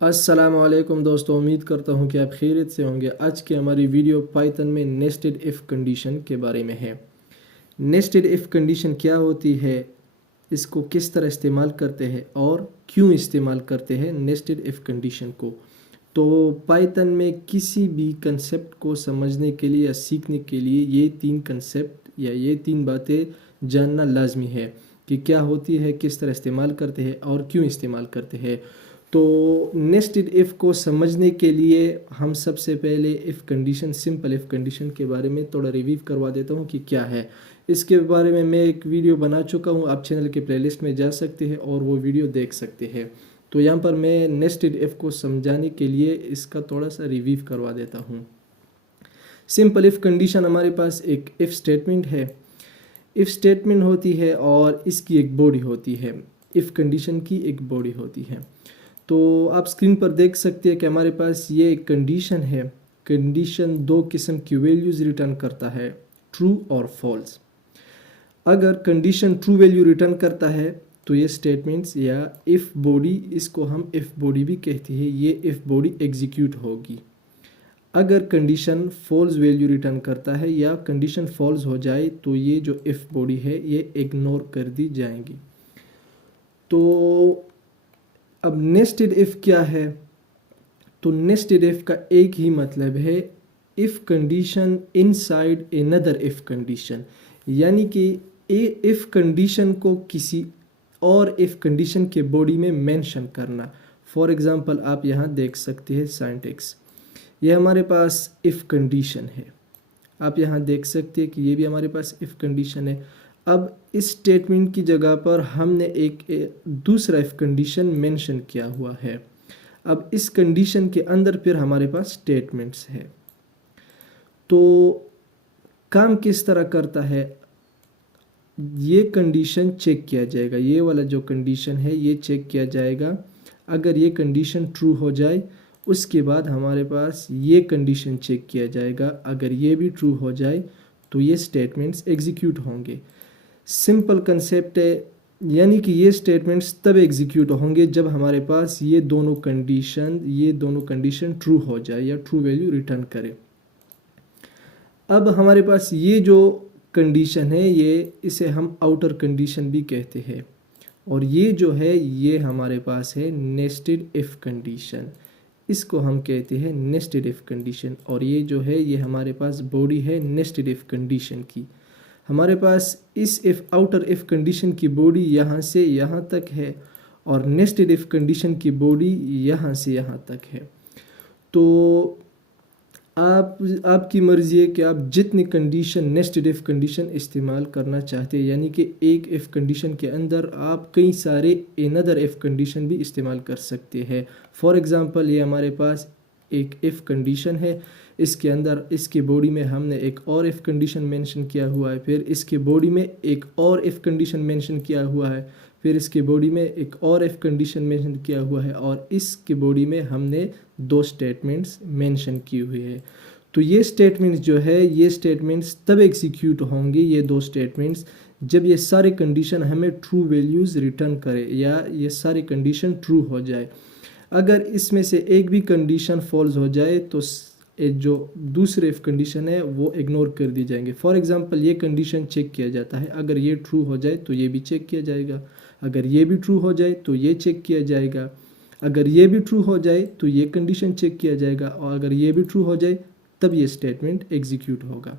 अस्सलामुअलैकुम दोस्तों, उम्मीद करता हूँ कि आप खैरियत से होंगे। आज की हमारी वीडियो पाइथन में नेस्टेड इफ़ कंडीशन के बारे में है। नेस्टेड इफ़ कंडीशन क्या होती है, इसको किस तरह इस्तेमाल करते हैं और क्यों इस्तेमाल करते हैं नेस्टेड इफ़ कंडीशन को। तो पाइथन में किसी भी कंसेप्ट को समझने के लिए या सीखने के लिए ये तीन कंसेप्ट या ये तीन बातें जानना लाजमी है कि क्या होती है, किस तरह इस्तेमाल करते हैं और क्यों इस्तेमाल करते हैं। तो नेस्टेड इफ़ को समझने के लिए हम सबसे पहले if condition, simple if condition के बारे में थोड़ा रिव्यू करवा देता हूँ कि क्या है। इसके बारे में मैं एक वीडियो बना चुका हूँ, आप चैनल के प्लेलिस्ट में जा सकते हैं और वो वीडियो देख सकते हैं। तो यहाँ पर मैं नेस्टेड इफ़ को समझाने के लिए इसका थोड़ा सा रिव्यू करवा देता हूँ। सिंपल इफ़ कंडीशन हमारे पास एक इफ़ स्टेटमेंट है। इफ़ स्टेटमेंट होती है और इसकी एक बॉडी होती है। इफ़ कंडीशन की एक बॉडी होती है। तो आप स्क्रीन पर देख सकते हैं कि हमारे पास ये एक कंडीशन है। कंडीशन दो किस्म की वैल्यूज़ रिटर्न करता है, ट्रू और फॉल्स। अगर कंडीशन ट्रू वैल्यू रिटर्न करता है तो ये स्टेटमेंट्स या इफ़ बॉडी, इसको हम इफ़ बॉडी भी कहते हैं, ये इफ़ बॉडी एग्जीक्यूट होगी। अगर कंडीशन फॉल्स वैल्यू रिटर्न करता है या कंडीशन फॉल्स हो जाए तो ये जो इफ़ बॉडी है ये इग्नोर कर दी जाएंगी। तो अब नेस्टेड इफ़ क्या है? तो नेस्टेड इफ़ का एक ही मतलब है, if condition inside another if condition, यानी कि इफ़ कंडीशन को किसी और इफ़ कंडीशन के बॉडी में मेंशन करना। फॉर एग्जांपल आप यहाँ देख सकते हैं सिंटैक्स, ये हमारे पास इफ़ कंडीशन है। आप यहाँ देख सकते हैं कि ये भी हमारे पास इफ़ कंडीशन है। अब इस स्टेटमेंट की जगह पर हमने एक दूसरा इफ़ कंडीशन मेंशन किया हुआ है। अब इस कंडीशन के अंदर फिर हमारे पास स्टेटमेंट्स है। तो काम किस तरह करता है, ये कंडीशन चेक किया जाएगा, ये वाला जो कंडीशन है ये चेक किया जाएगा। अगर ये कंडीशन ट्रू हो जाए उसके बाद हमारे पास ये कंडीशन चेक किया जाएगा। अगर ये भी ट्रू हो जाए तो ये स्टेटमेंट्स एग्जीक्यूट होंगे। सिंपल कंसेप्ट है, यानी कि ये स्टेटमेंट्स तब एग्जीक्यूट होंगे जब हमारे पास ये दोनों कंडीशन ट्रू हो जाए या ट्रू वैल्यू रिटर्न करे। अब हमारे पास ये जो कंडीशन है इसे हम आउटर कंडीशन भी कहते हैं, और ये जो है ये हमारे पास है नेस्टेड इफ़ कंडीशन, इसको हम कहते हैं नेस्टेड इफ़ कंडीशन। और ये जो है ये हमारे पास बॉडी है नेस्टेड इफ़ कंडीशन की। हमारे पास इस इफ़ आउटर इफ़ कंडीशन की बॉडी यहाँ से यहाँ तक है और नेस्टेड इफ़ कंडीशन की बॉडी यहाँ से यहाँ तक है। तो आपकी मर्ज़ी है कि आप जितनी कंडीशन नेस्टेड इफ़ कंडीशन इस्तेमाल करना चाहते हैं, यानी कि एक इफ़ कंडीशन के अंदर आप कई सारे अनदर इफ़ कंडीशन भी इस्तेमाल कर सकते हैं। फॉर एग्ज़ाम्पल ये हमारे पास एक इफ़ कंडीशन है, इसके अंदर इसके बॉडी में हमने एक और इफ़ कंडीशन मेंशन किया हुआ है, फिर इसके बॉडी में एक और इफ़ कंडीशन मेंशन किया हुआ है, फिर इसके बॉडी में एक और इफ़ कंडीशन मेंशन किया हुआ है, और इसके बॉडी में हमने दो स्टेटमेंट्स मेंशन किए हुए हैं। तो ये स्टेटमेंट्स जो है ये स्टेटमेंट्स तब एग्जीक्यूट होंगे, ये दो स्टेटमेंट्स, जब ये सारे कंडीशन हमें ट्रू वैल्यूज़ रिटर्न करे या ये सारी कंडीशन ट्रू हो जाए। अगर इसमें से एक भी कंडीशन फॉल्स हो जाए तो जो दूसरे इफ़ कंडीशन है वो इग्नोर कर दी जाएंगे। फॉर एग्जांपल ये कंडीशन चेक किया जाता है, अगर ये ट्रू हो जाए तो ये भी चेक किया जाएगा, अगर ये भी ट्रू हो जाए तो ये चेक किया जाएगा, अगर ये भी ट्रू हो जाए तो ये कंडीशन चेक किया जाएगा, और अगर ये भी ट्रू हो जाए तब ये स्टेटमेंट एग्जीक्यूट होगा।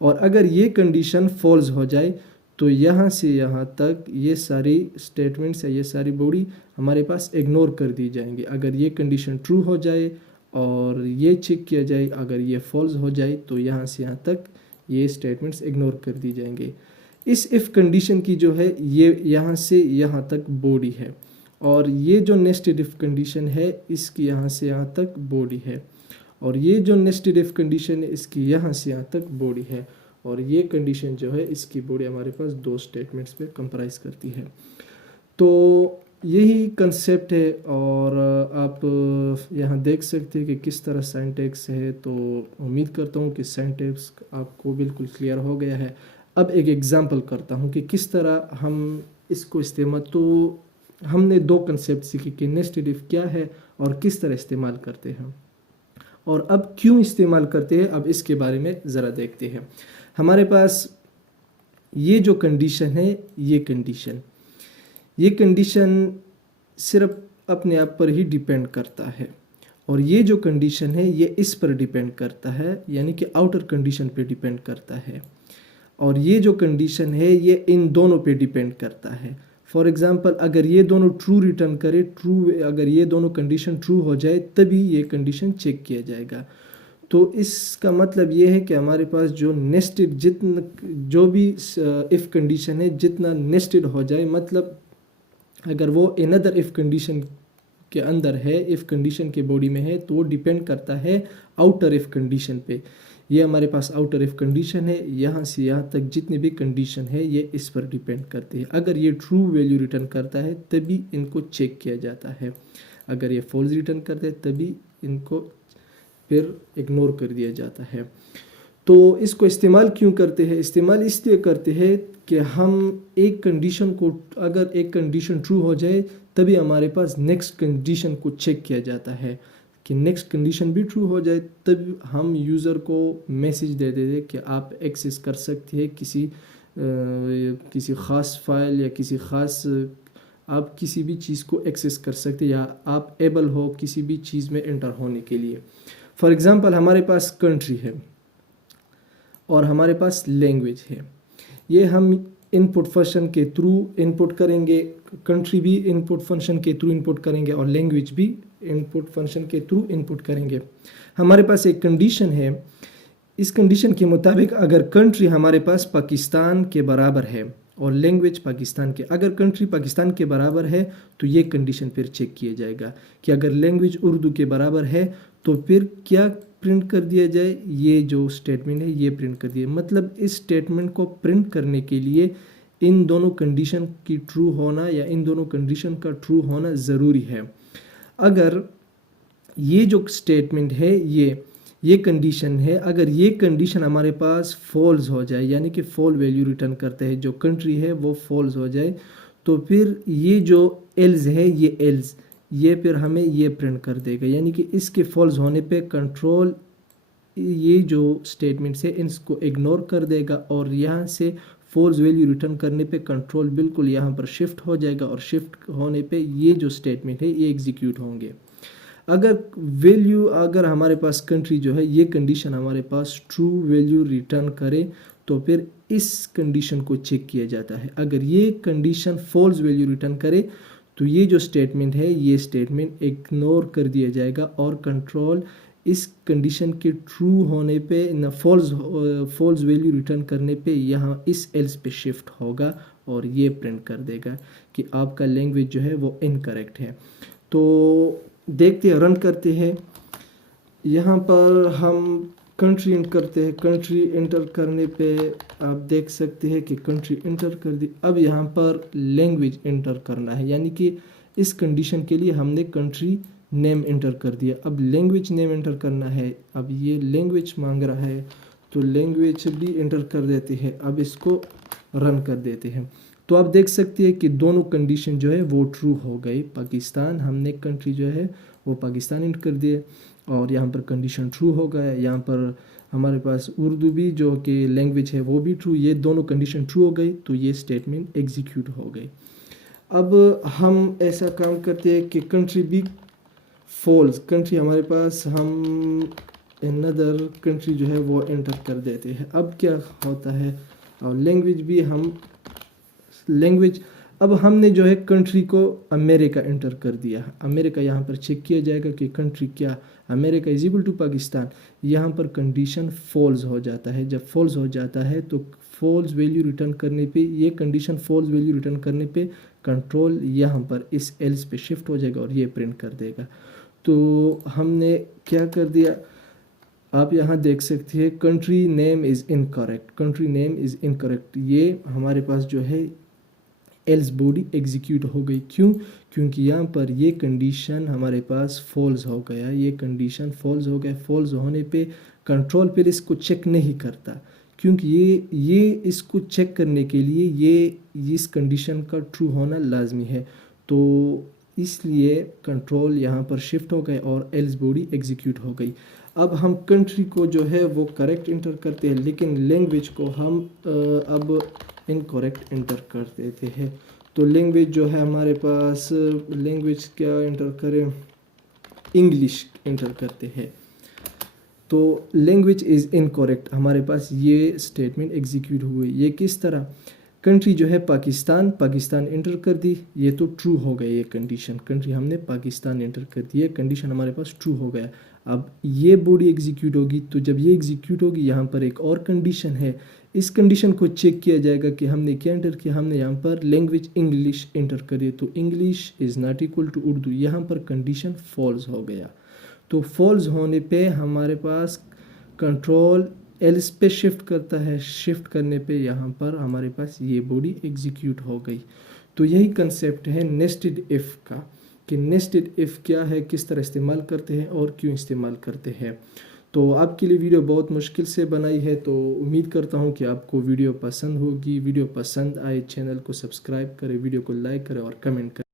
और अगर ये कंडीशन फॉल्स हो जाए तो यहाँ से यहाँ तक ये सारी स्टेटमेंट्स या ये सारी बॉडी हमारे पास इग्नोर कर दी जाएंगी। अगर ये कंडीशन ट्रू हो जाए और ये चेक किया जाए, अगर ये फॉल्स हो जाए तो यहाँ से यहाँ तक ये स्टेटमेंट्स इग्नोर कर दी जाएंगे। इस इफ़ कंडीशन की जो है ये यहाँ से यहाँ तक बॉडी है, और ये जो नेस्टेड इफ़ कंडीशन है इसकी यहाँ से यहाँ तक बॉडी है, और ये जो नेस्टेड इफ़ कंडीशन है इसकी यहाँ से यहाँ तक बॉडी है, और ये कंडीशन जो है इसकी बॉडी हमारे पास दो स्टेटमेंट्स पे कंप्राइज करती है। तो यही कंसेप्ट है, और आप यहाँ देख सकते हैं कि किस तरह सिंटैक्स है। तो उम्मीद करता हूँ कि सिंटैक्स आपको बिल्कुल क्लियर हो गया है। अब एक एग्जांपल करता हूँ कि किस तरह हम इसको इस्तेमाल। तो हमने दो कंसेप्ट सीखे कि नेस्टेड इफ क्या है और किस तरह इस्तेमाल करते हैं, और अब क्यों इस्तेमाल करते हैं अब इसके बारे में ज़रा देखते हैं। हमारे पास ये जो कंडीशन है, ये कंडीशन सिर्फ अपने आप पर ही डिपेंड करता है, और ये जो कंडीशन है ये इस पर डिपेंड करता है, यानी कि आउटर कंडीशन पे डिपेंड करता है, और ये जो कंडीशन है ये इन दोनों पे डिपेंड करता है। फॉर एग्ज़ाम्पल, अगर ये दोनों ट्रू रिटर्न करे, अगर ये दोनों कंडीशन ट्रू हो जाए तभी ये कंडीशन चेक किया जाएगा। तो इसका मतलब ये है कि हमारे पास जो नेस्टेड जो भी इफ़ कंडीशन है जितना नेस्टेड हो जाए, मतलब अगर वो अनदर इफ़ कंडीशन के अंदर है, इफ़ कंडीशन के बॉडी में है, तो वो डिपेंड करता है आउटर इफ़ कंडीशन पे। ये हमारे पास आउटर इफ़ कंडीशन है, यहाँ से यहाँ तक जितनी भी कंडीशन है ये इस पर डिपेंड करती है। अगर ये ट्रू वैल्यू रिटर्न करता है तभी इनको चेक किया जाता है, अगर ये फॉल्स रिटर्न करते हैं तभी इनको फिर इग्नोर कर दिया जाता है। तो इसको इस्तेमाल क्यों करते हैं? इस्तेमाल इसलिए करते हैं कि हम एक कंडीशन को, अगर एक कंडीशन ट्रू हो जाए तभी हमारे पास नेक्स्ट कंडीशन को चेक किया जाता है कि नेक्स्ट कंडीशन भी ट्रू हो जाए, तब हम यूज़र को मैसेज दे देते कि आप एक्सेस कर सकते हैं किसी ख़ास फाइल या किसी ख़ास, आप किसी भी चीज़ को एक्सेस कर सकते हैं या आप एबल हो किसी भी चीज़ में एंटर होने के लिए। फॉर एग्ज़ाम्पल, हमारे पास कंट्री है और हमारे पास लैंग्वेज है, ये हम इनपुट फंक्शन के थ्रू इनपुट करेंगे, कंट्री भी इनपुट फंक्शन के थ्रू इनपुट करेंगे और लैंग्वेज भी इनपुट फंक्शन के थ्रू इनपुट करेंगे। हमारे पास एक कंडीशन है, इस कंडीशन के मुताबिक अगर कंट्री हमारे पास पाकिस्तान के बराबर है और लैंग्वेज पाकिस्तान के, अगर कंट्री पाकिस्तान के बराबर है तो ये कंडीशन फिर चेक किया जाएगा कि अगर लैंग्वेज उर्दू के बराबर है तो फिर क्या प्रिंट कर दिया जाए, ये जो स्टेटमेंट है ये प्रिंट कर दिया। मतलब इस स्टेटमेंट को प्रिंट करने के लिए इन दोनों कंडीशन की ट्रू होना या इन दोनों कंडीशन का ट्रू होना ज़रूरी है। अगर ये जो स्टेटमेंट है ये कंडीशन है, अगर ये कंडीशन हमारे पास फॉल्स हो जाए, यानी कि फॉल वैल्यू रिटर्न करते हैं, जो कंट्री है वो फॉल्स हो जाए, तो फिर ये जो एल्स है ये फिर हमें ये प्रिंट कर देगा, यानी कि इसके फॉल्स होने पे कंट्रोल ये जो स्टेटमेंट्स है इनको इग्नोर कर देगा और यहाँ से फॉल्स वैल्यू रिटर्न करने पे कंट्रोल बिल्कुल यहाँ पर शिफ्ट हो जाएगा और शिफ्ट होने पे ये जो स्टेटमेंट है ये एग्जीक्यूट होंगे। अगर हमारे पास कंट्री जो है ये कंडीशन हमारे पास ट्रू वैल्यू रिटर्न करे तो फिर इस कंडीशन को चेक किया जाता है। अगर ये कंडीशन फॉल्स वैल्यू रिटर्न करे तो ये जो स्टेटमेंट है ये स्टेटमेंट इग्नोर कर दिया जाएगा और कंट्रोल इस कंडीशन के ट्रू होने पे न फॉल्स वैल्यू रिटर्न करने पे यहाँ इस एल्स पे शिफ्ट होगा और ये प्रिंट कर देगा कि आपका लैंग्वेज जो है वो इनकरेक्ट है। तो देखते हैं, रन करते हैं। यहाँ पर हम कंट्री एंटर करते हैं, कंट्री एंटर करने पे आप देख सकते हैं कि कंट्री एंटर कर दी। अब यहाँ पर लैंग्वेज एंटर करना है, यानी कि इस कंडीशन के लिए हमने कंट्री नेम एंटर कर दिया। अब लैंग्वेज नेम एंटर करना है, अब ये लैंग्वेज मांग रहा है तो लैंग्वेज भी एंटर कर देते हैं। अब इसको रन कर देते हैं तो आप देख सकते हैं कि दोनों कंडीशन जो है वो ट्रू हो गई। पाकिस्तान, हमने कंट्री जो है वो पाकिस्तान एंटर कर दिए और यहाँ पर कंडीशन ट्रू हो गया। यहाँ पर हमारे पास उर्दू भी जो कि लैंग्वेज है वो भी ट्रू, ये दोनों कंडीशन ट्रू हो गई तो ये स्टेटमेंट एग्जीक्यूट हो गई। अब हम ऐसा काम करते हैं कि कंट्री भी फॉल्स, कंट्री हमारे पास हम अनदर कंट्री जो है वो एंटर कर देते हैं। अब क्या होता है, और लैंग्वेज भी हम अब हमने जो है कंट्री को अमेरिका एंटर कर दिया। अमेरिका यहाँ पर चेक किया जाएगा कि कंट्री क्या, America is equal to Pakistan. यहाँ पर कंडीशन फॉल्स हो जाता है। जब फॉल्स हो जाता है तो फॉल्स वैल्यू रिटर्न करने पे, ये कंडीशन फॉल्स वैल्यू रिटर्न करने पे कंट्रोल यहाँ पर इस एल्स पे शिफ्ट हो जाएगा और ये प्रिंट कर देगा। तो हमने क्या कर दिया, आप यहाँ देख सकते हैं country name is incorrect, country name is incorrect. ये हमारे पास जो है एल्स बॉडी एग्जीक्यूट हो गई। क्यों? क्योंकि यहाँ पर ये कंडीशन हमारे पास फॉल्स हो गया, ये कंडीशन फॉल्स हो गया। फॉल्स होने पे कंट्रोल फिर इसको चेक नहीं करता, क्योंकि ये इसको चेक करने के लिए ये इस कंडीशन का ट्रू होना लाजमी है। तो इसलिए कंट्रोल यहाँ पर शिफ्ट हो गए और एल्स बॉडी एग्जीक्यूट हो गई। अब हम कंट्री को जो है वो करेक्ट इंटर करते हैं, लेकिन लैंग्वेज को हम अब इनकरेक्ट इंटर कर देते हैं। तो लैंग्वेज जो है हमारे पास, लैंग्वेज क्या इंटर करें, इंग्लिश इंटर करते हैं। तो लैंग्वेज इज़ इनकरेक्ट, हमारे पास ये स्टेटमेंट एग्जीक्यूट हुई। ये किस तरह, कंट्री जो है पाकिस्तान, पाकिस्तान इंटर कर दी, ये तो ट्रू हो गया ये कंडीशन, कंट्री हमने पाकिस्तान इंटर कर दी, ये कंडीशन हमारे पास ट्रू हो गया। अब ये बॉडी एग्जीक्यूट होगी, तो जब ये एग्जीक्यूट होगी यहाँ पर एक और कंडीशन है, इस कंडीशन को चेक किया जाएगा कि हमने क्या इंटर किया, हमने यहाँ पर लैंग्वेज इंग्लिश इंटर करी, तो English is not equal to Urdu, यहाँ पर कंडीशन फॉल्स हो गया। तो फॉल्स होने पे हमारे पास कंट्रोल एल्स पे शिफ्ट करता है, शिफ्ट करने पे यहाँ पर हमारे पास ये बॉडी एग्जीक्यूट हो गई। तो यही कंसेप्ट है नेस्टेड इफ़ का, कि नेस्टेड इफ़ क्या है, किस तरह इस्तेमाल करते हैं और क्यों इस्तेमाल करते हैं। तो आपके लिए वीडियो बहुत मुश्किल से बनाई है, तो उम्मीद करता हूँ कि आपको वीडियो पसंद होगी। वीडियो पसंद आए चैनल को सब्सक्राइब करें, वीडियो को लाइक करें और कमेंट करें।